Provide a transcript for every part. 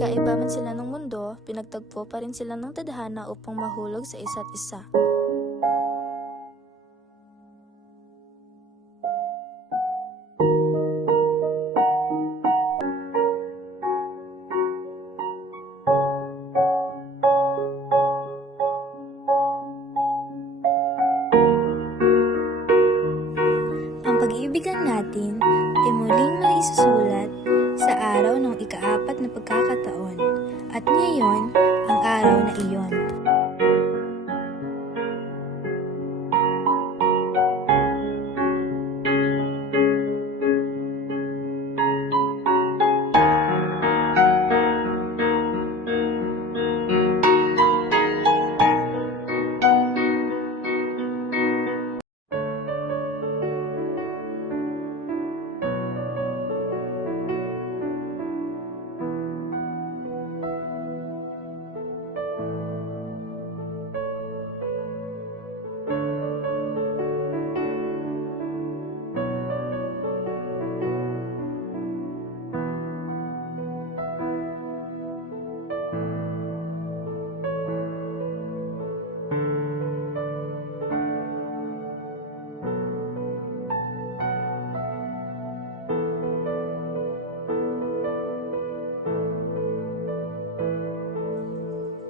Magkaiba man sila ng mundo, pinagtagpo pa rin sila ng tadhana upang mahulog sa isa't isa. Ang pag-iibigan natin ay muling maisusulat sa araw ng ika-4 na pagkakataon, at ngayon ang araw na iyon.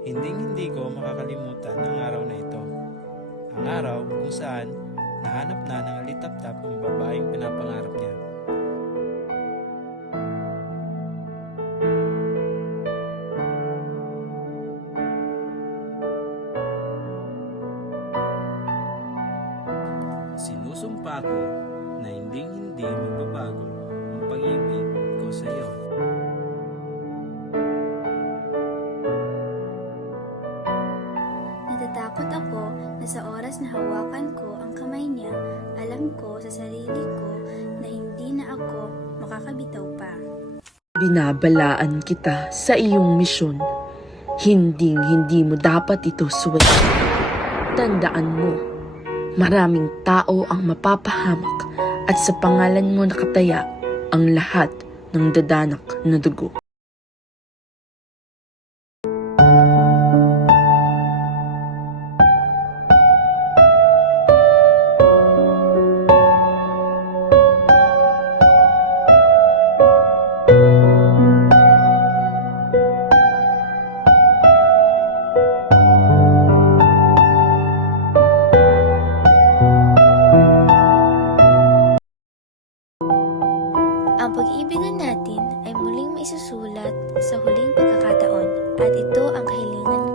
Hinding-hindi ko makakalimutan ang araw na ito. Ang araw kung saan nahanap na ng alitap-tap ang babaeng pinapangarap niya. Sinusumpa ko na hinding-hindi magbabago ang pag-ibig ko sa iyo. Natatakot ako na sa oras na hawakan ko ang kamay niya, alam ko sa sarili ko na hindi na ako makakabitaw pa. Binabalaan kita sa iyong misyon. Hinding-hindi mo dapat ito suwayin. Tandaan mo, maraming tao ang mapapahamak at sa pangalan mo nakataya ang lahat ng dadanak na dugo. Ang pag-iibigan natin ay muling maisusulat sa huling pagkakataon, at ito ang kahilingan